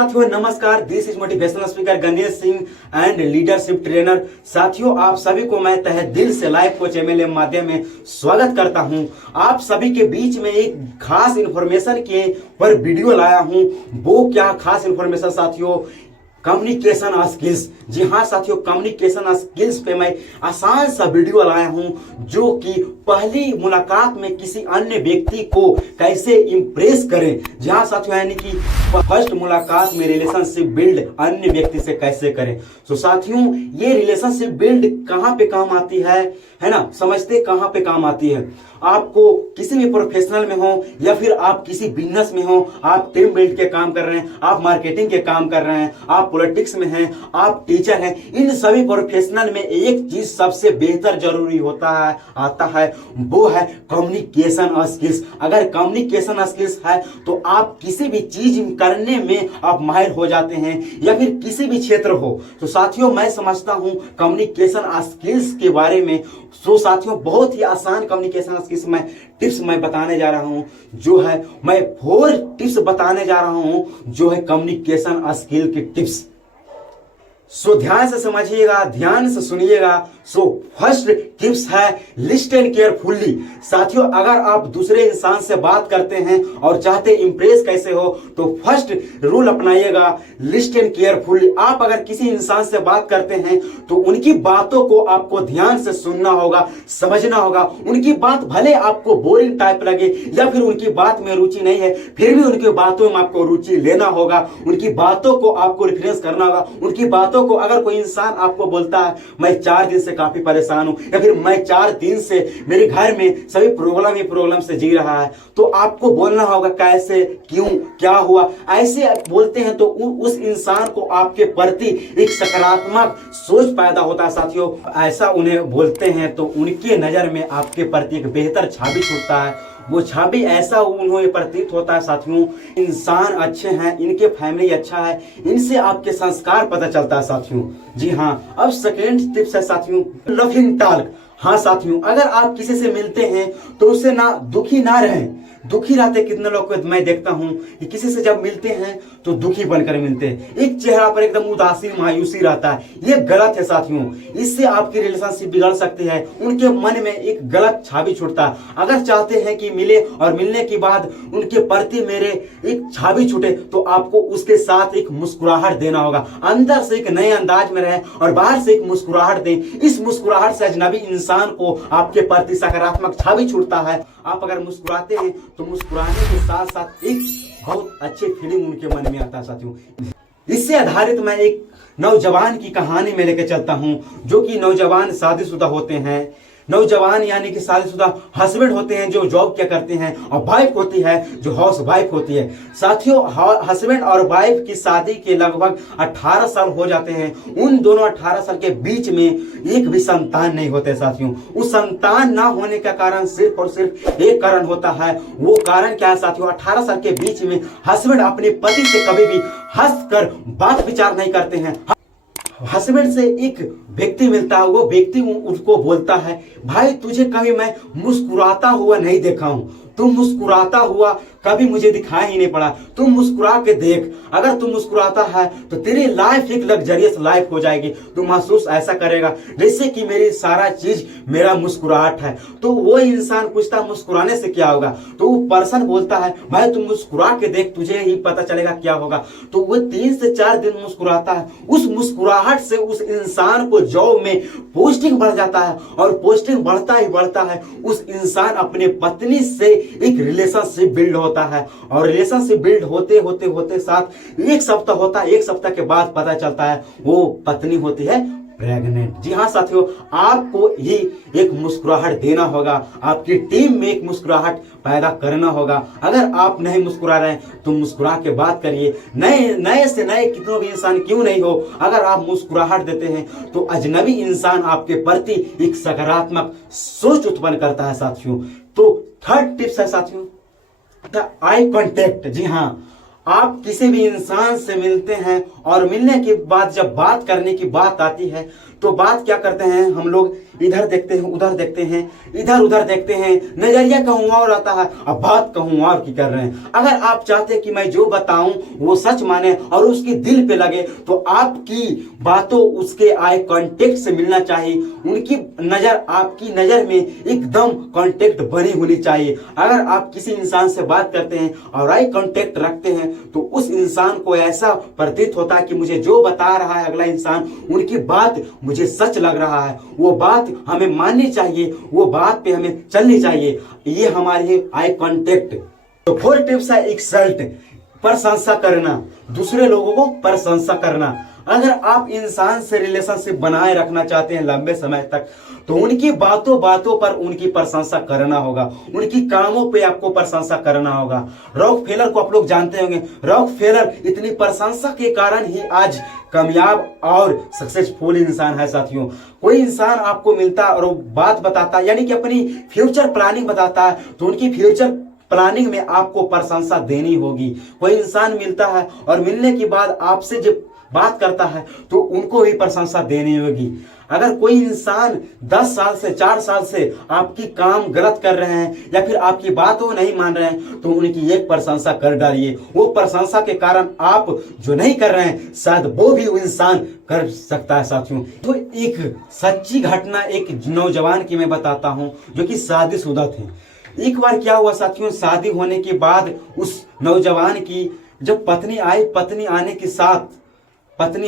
साथियों नमस्कार, this is motivational speaker Ganesh Singh and leadership trainer. साथियों आप सभी को मैं तहे दिल से लाइफ कोच MLM माध्यम में स्वागत करता हूं। आप सभी के बीच में एक खास इंफॉर्मेशन के पर वीडियो लाया हूं। वो क्या खास इंफॉर्मेशन साथियों, कम्युनिकेशन स्किल्स। जी हाँ साथियों, कम्युनिकेशन स्किल्स पे मैं आसान सा वीडियो लाया हूं जो कि पहली मुलाकात में किसी अन्य व्यक्ति को कैसे इंप्रेस करें। जी हाँ साथियों, यानी कि फर्स्ट मुलाकात में रिलेशनशिप बिल्ड अन्य व्यक्ति से कैसे करें। तो साथियों ये रिलेशनशिप बिल्ड कहाँ पे काम आती है ना, समझते कहाँ पे काम आती है। आपको किसी भी प्रोफेशनल में हो या फिर आप किसी बिजनेस में हो, आप टीम बिल्ड के काम कर रहे हैं, आप मार्केटिंग के काम कर रहे हैं, आप पॉलिटिक्स में हैं, आप टीचर हैं, इन सभी प्रोफेशनल में एक चीज सबसे बेहतर जरूरी आता है वो है कम्युनिकेशन स्किल्स। अगर कम्युनिकेशन स्किल्स है तो आप किसी भी चीज करने में आप माहिर हो जाते हैं या फिर किसी भी क्षेत्र हो। तो साथियों मैं समझता हूं कम्युनिकेशन स्किल्स के बारे में। तो साथियों बहुत ही आसान कम्युनिकेशन स्किल्स में टिप्स मैं बताने जा रहा हूं, जो है मैं 4 टिप्स बताने जा रहा हूं जो है कम्युनिकेशन स्किल की टिप्स। सो ध्यान से समझिएगा, ध्यान से सुनिएगा। सो फर्स्ट टिप्स है लिस्टन केयरफुली। साथियों अगर आप दूसरे इंसान से बात करते हैं और चाहते इंप्रेस कैसे हो तो फर्स्ट रूल अपनाइएगा, लिस्टन केयरफुली। आप अगर किसी इंसान से बात करते हैं तो उनकी बातों को आपको ध्यान से सुनना होगा, समझना होगा। उनकी बात भले आपको बोरिंग टाइप लगे या फिर उनकी बात में रुचि नहीं है, फिर भी उनकी बातों में आपको रुचि लेना होगा। उनकी बातों को आपको रिफरेंस करना होगा। उनकी बातों को अगर कोई इंसान आपको बोलता है मैं 4 दिन से काफी परेशान हूं या फिर मैं 4 दिन से मेरे घर में सभी प्रॉब्लम से जी रहा है, तो आपको बोलना होगा कैसे, क्यों, क्या हुआ। ऐसे बोलते हैं तो उस इंसान को आपके प्रति एक सकारात्मक सोच पैदा होता है। साथियों ऐसा उन्हें बोलते हैं तो उनके नजर में आपके प्रति एक बेहतर छवि छूटता है। वो छवि ऐसा उन्हें प्रतीत होता है साथियों, इंसान अच्छे हैं, इनके फैमिली अच्छा है, इनसे आपके संस्कार पता चलता है साथियों। जी हाँ, अब सेकेंड टिप्स है साथियों लफिंग टॉक। हाँ साथियों अगर आप किसी से मिलते हैं तो उससे ना दुखी ना रहें। दुखी रहते कितने लोग को मैं देखता हूं कि किसी से जब मिलते हैं तो दुखी बनकर मिलते हैं, एक चेहरा पर एकदम उदासी मायूसी रहता है। ये गलत है साथियों, इससे आपकी रिलेशनशिप बिगड़ सकती है। उनके मन में एक गलत छवि छूटता है। अगर चाहते हैं कि मिले और मिलने के बाद उनके प्रति मेरे एक छवि छूटे तो आपको उसके साथ एक मुस्कुराहट देना होगा। अंदर से एक नए अंदाज में रहे और बाहर से एक मुस्कुराहट दें। इस मुस्कुराहट से अजनबी इंसान को आपके प्रति सकारात्मक छवि छूटता है। आप अगर मुस्कुराते हैं तो मुस्कुराने के साथ साथ एक बहुत अच्छी फीलिंग उनके मन में आता है साथियों। इससे आधारित मैं एक नौजवान की कहानी में लेकर चलता हूं, जो कि नौजवान शादीशुदा होते हैं। नौजवान यानी कि शादीशुदा हस्बैंड होते हैं जो जॉब क्या करते हैं, और वाइफ होती है जो हाउस वाइफ होती है। साथियों हस्बैंड और वाइफ की शादी के लगभग 18 साल हो जाते हैं। उन दोनों 18 साल के बीच में एक भी संतान नहीं होते साथियों। उस संतान ना होने का कारण सिर्फ और सिर्फ एक कारण होता है। वो कारण क्या है साथियों, 18 साल के बीच में हस्बैंड अपने पति से कभी भी हंसकर बात विचार नहीं करते हैं। हस्बैंड से एक व्यक्ति मिलता है, वो व्यक्ति उसको बोलता है भाई तुझे कभी मैं मुस्कुराता हुआ नहीं देखा हूं, तुम मुस्कुराता हुआ कभी मुझे दिखाई ही नहीं पड़ा, तुम मुस्कुरा के देख। अगर तुम मुस्कुराता है तो तेरी लाइफ एक लग्जरियस लाइफ हो जाएगी। तुम महसूस ऐसा करेगा जैसे कि मेरी सारा चीज मेरा मुस्कुराहट है। तो वो इंसान पूछता मुस्कुराने से क्या होगा, तो वो पर्सन बोलता है भाई तुम मुस्कुरा के देख, तुझे ही पता चलेगा क्या होगा। तो वो 3 से 4 दिन मुस्कुराता है। उस मुस्कुराहट से उस इंसान को जॉब में पोस्टिंग बढ़ जाता है और पोस्टिंग बढ़ता ही बढ़ता है उस इंसान अपने पत्नी से एक रिलेशनशिप बिल्ड होता है। और रिलेशनशिप बिल्ड होते होते होते साथ एक सप्ताह होता है, एक सप्ताह के बाद पता चलता है वो पत्नी होती है प्रेग्नेंट। जी हाँ साथियों, आपको ही एक मुस्कुराहट देना होगा, आपकी टीम में एक मुस्कुराहट पैदा करना होगा। अगर आप नहीं मुस्कुरा रहे हैं तो मुस्कुरा के बात करिए। नए से नए कितनों भी इंसान क्यों नहीं हो, अगर आप मुस्कुराहट देते हैं तो अजनबी इंसान आपके प्रति एक सकारात्मक सोच उत्पन्न करता है साथियों। तो थर्ड टिप्स है साथियों आई कांटेक्ट। जी हाँ, आप किसी भी इंसान से मिलते हैं और मिलने के बाद जब बात करने की बात आती है तो बात क्या करते हैं हम लोग, इधर देखते हैं, उधर देखते हैं, इधर उधर देखते हैं, नजरिया कहूँ और आता है, अब बात कहूँ और की कर रहे हैं। अगर आप चाहते हैं कि मैं जो बताऊं वो सच माने और उसके दिल पे लगे, तो आपकी बातों उसके आई कांटेक्ट से मिलना चाहिए। उनकी नजर आपकी नजर में एकदम कांटेक्ट बनी होनी चाहिए। अगर आप किसी इंसान से बात करते हैं और आई कांटेक्ट रखते हैं, तो उस इंसान को ऐसा प्रतीत होता है कि मुझे जो बता रहा है अगला इंसान, उनकी बात मुझे सच लग रहा है, वो बात हमें माननी चाहिए, वो बात पे हमें चलनी चाहिए। ये हमारी आई कांटेक्ट। तो 4 टिप्स है। एक्सल्ट, प्रशंसा करना, दूसरे लोगों को प्रशंसा करना। अगर आप इंसान से रिलेशनशिप बनाए रखना चाहते हैं लंबे समय तक, तो उनकी बातों बातों पर उनकी प्रशंसा करना होगा, उनकी कामों पे आपको प्रशंसा करना होगा। रॉकफेलर को आप लोग जानते होंगे। रॉकफेलर इतनी प्रशंसा के कारण ही आज कामयाब और सक्सेसफुल इंसान है साथियों। कोई इंसान आपको मिलता और बात बताता, यानी कि अपनी फ्यूचर प्लानिंग बताता है, तो उनकी फ्यूचर प्लानिंग में आपको प्रशंसा देनी होगी। कोई इंसान मिलता है और मिलने के बाद आपसे जब बात करता है, तो उनको भी प्रशंसा देनी होगी। अगर कोई इंसान 10 साल से 4 साल से आपकी काम गलत कर रहे हैं या फिर आपकी बातों नहीं मान रहे हैं, तो उनकी एक प्रशंसा कर डालिए। वो प्रशंसा के कारण आप जो नहीं कर रहे हैं, शायद वो भी इंसान कर सकता है साथियों। तो एक सच्ची घटना एक नौजवान की मैं बताता हूं, जो कि शादीशुदा थे। एक बार क्या हुआ साथियों, शादी होने के बाद उस नौजवान की जब पत्नी आई, पत्नी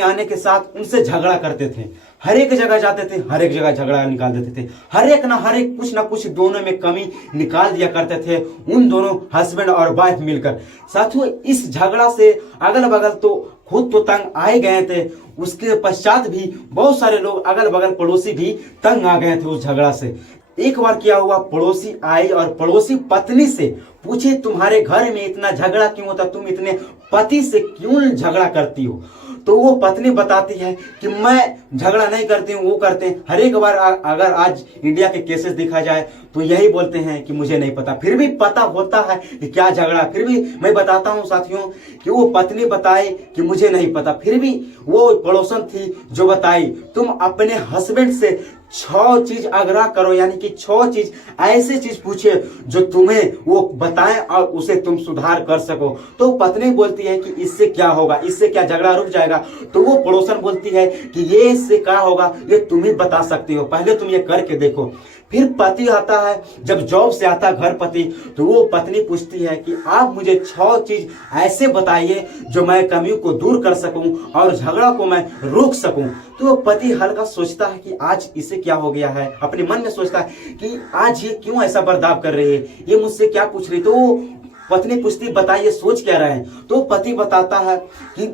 आने के साथ उनसे झगड़ा करते थे। हर एक जगह जाते थे, हर एक जगह झगड़ा निकाल देते थे। हर एक कुछ ना कुछ दोनों में कमी निकाल दिया करते थे, उन दोनों हस्बैंड और वाइफ मिलकर। साथियों, इस झगड़ा से अगल बगल तो खुद तो तंग आए गए थे, उसके पश्चात भी बहुत सारे लोग अगल बगल पड़ोसी भी तंग आ गए थे उस झगड़ा से। एक बार क्या हुआ, पड़ोसी आई और पड़ोसी पत्नी से पूछे, तुम्हारे घर में इतना झगड़ा क्यों होता, तुम इतने पति से क्यों झगड़ा करती हो? तो वो पत्नी बताती है कि मैं झगड़ा नहीं करती हूँ, वो करते हैं। हर एक बार अगर आज इंडिया के केसेस देखा जाए तो यही बोलते हैं कि मुझे नहीं पता, फिर भी पता होता है कि क्या झगड़ा। फिर भी मैं बताता हूँ साथियों कि वो पत्नी बताए कि मुझे नहीं पता, फिर भी वो पड़ोसन थी जो बताई, तुम अपने हस्बैंड से 6 चीज आग्रह करो, यानी कि 6 चीज ऐसे चीज पूछे जो तुम्हें वो बताएं और उसे तुम सुधार कर सको। तो पत्नी बोलती है कि इससे क्या होगा, इससे क्या झगड़ा रुक जाएगा? तो वो पड़ोसन बोलती है कि ये इससे क्या होगा, ये तुम ही बता सकती हो, पहले तुम ये करके देखो। फिर पति आता है, जब जॉब से आता है घर पति, तो वो पत्नी पूछती है कि आप मुझे 6 चीज ऐसे बताइए जो मैं कमियों को दूर कर सकूं और झगड़ा को मैं रोक सकूं। तो वो पति हल्का सोचता है कि आज इसे क्या हो गया है, अपने मन में सोचता है कि आज ये क्यों ऐसा बर्ताव कर रही है, ये मुझसे क्या पूछ रही। तो पत्नी पूछती, बताइए सोच क्या रहे हैं? तो पति बताता है कि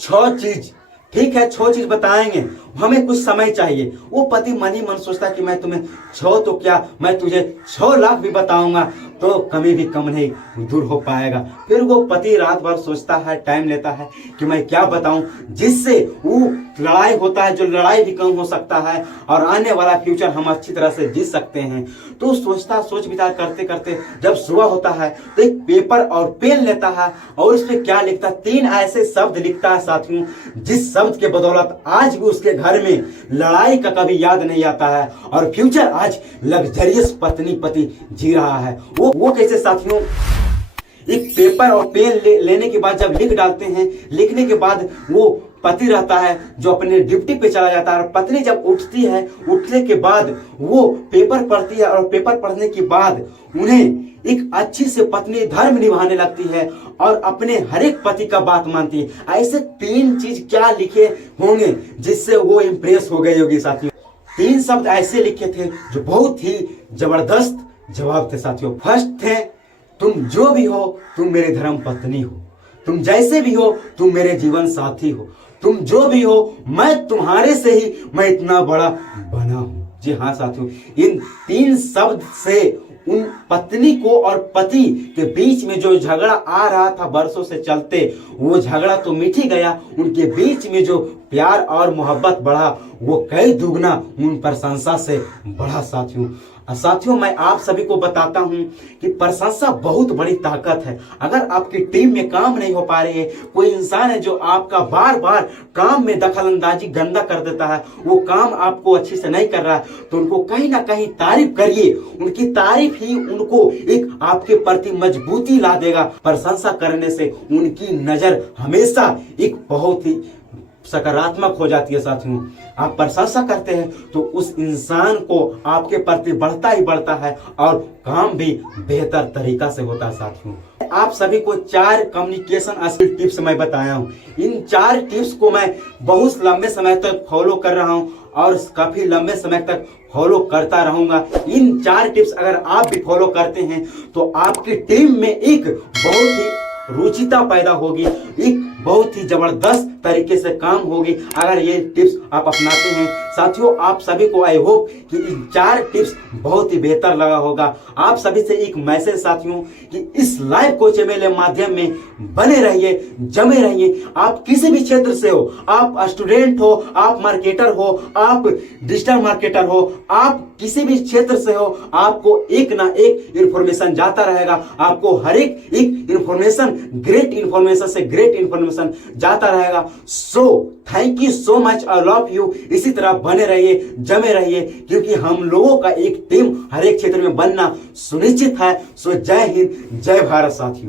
6 चीज, ठीक है 6 चीज बताएंगे, हमें कुछ समय चाहिए। वो पति मन ही मन सोचता है कि मैं तुम्हें 6 तो क्या, मैं तुझे 6 लाख भी बताऊंगा तो कमी भी कम नहीं दूर हो पाएगा। फिर वो पति रात भर सोचता है, टाइम लेता है कि मैं क्या बताऊं जिससे वो लड़ाई होता है, जो लड़ाई भी कम हो सकता है और आने वाला फ्यूचर हम अच्छी तरह से जी सकते हैं। तो सोच विचार करते करते जब सुबह होता है, तो एक पेपर और पेन लेता है और उस पर क्या लिखता है, 3 ऐसे शब्द लिखता है साथियों, जिस शब्द के बदौलत आज भी उसके घर में लड़ाई का कभी याद नहीं आता है और फ्यूचर आज लग्जरियस पत्नी पति जी रहा है। वो कैसे साथियों, एक पेपर और पेन लेने के बाद जब लिख डालते हैं, लिखने के बाद वो पति रहता है जो अपने ड्यूटी पे चला जाता है और पत्नी जब उठती है, उठने के बाद वो पेपर पढ़ती है और पेपर पढ़ने के बाद उन्हें एक अच्छी से पत्नी धर्म निभाने लगती है और अपने हर एक पति का बात मानती है। ऐसे 3 चीज क्या लिखे होंगे जिससे वो इंप्रेस हो गई होगी साथियों। 3 शब्द ऐसे लिखे थे जो बहुत ही जबरदस्त जवाब थे साथियों। फर्स्ट थे, तुम जो भी हो तुम मेरी धर्म पत्नी हो, तुम जैसे भी हो तुम मेरे जीवन साथी हो, तुम जो भी हो मैं तुम्हारे से ही मैं इतना बड़ा बना हूं। जी हाँ साथियों, इन 3 शब्द से उन पत्नी को और पति के बीच में जो झगड़ा आ रहा था बरसों से चलते, वो झगड़ा तो मिट ही गया, उनके बीच में जो प्यार और मोहब्बत बढ़ा वो कई दुगना उन प्रशंसा से बढ़ा साथियों। साथियों, मैं आप सभी को बताता हूं कि प्रशंसा बहुत बड़ी ताकत है। अगर आपकी टीम में काम नहीं हो पा रही है, कोई इंसान है जो आपका बार बार काम में दखल अंदाजी गंदा कर देता है, वो काम आपको अच्छे से नहीं कर रहा है, तो उनको कहीं ना कहीं तारीफ करिए। उनकी तारीफ ही उनको एक आपके प्रति मजबूती ला देगा। प्रशंसा करने से उनकी नजर हमेशा एक बहुत ही सकारात्मक हो जाती है। साथियों, आप प्रशंसा करते हैं तो उस इंसान को आपके प्रति बढ़ता ही बढ़ता है और काम भी बेहतर तरीका से होता है। साथियों, आप सभी को 4 कम्युनिकेशन स्किल टिप्स मैं बताया हूं। इन 4 टिप्स को मैं बहुत लंबे समय तक फॉलो कर रहा हूं और काफी लंबे समय तक फॉलो करता रहूंगा। इन 4 टिप्स अगर आप भी फॉलो करते हैं तो आपकी टीम में एक बहुत ही रुचिता पैदा होगी, एक बहुत ही जबरदस्त तरीके से काम होगी अगर ये टिप्स आप अपनाते हैं। साथियों, आप सभी को आई होप कि इन 4 टिप्स बहुत ही बेहतर लगा होगा। आप सभी से एक मैसेज साथियों कि इस लाइव कोच एमएलए माध्यम में बने रहिए, जमे रहिए। आप किसी भी क्षेत्र से हो, आप स्टूडेंट हो, आप मार्केटर हो, आप डिजिटल मार्केटर हो, आप किसी भी क्षेत्र से हो, आपको एक ना एक इंफॉर्मेशन जाता रहेगा। आपको हर एक इंफॉर्मेशन, ग्रेट इंफॉर्मेशन से ग्रेट इंफॉर्मेशन जाता रहेगा। So thank you so much, I love you. इसी तरह बने रहिए, जमे रहिए, क्योंकि हम लोगों का एक टीम हर एक क्षेत्र में बनना सुनिश्चित है। सो जय हिंद, जय भारत साथियों।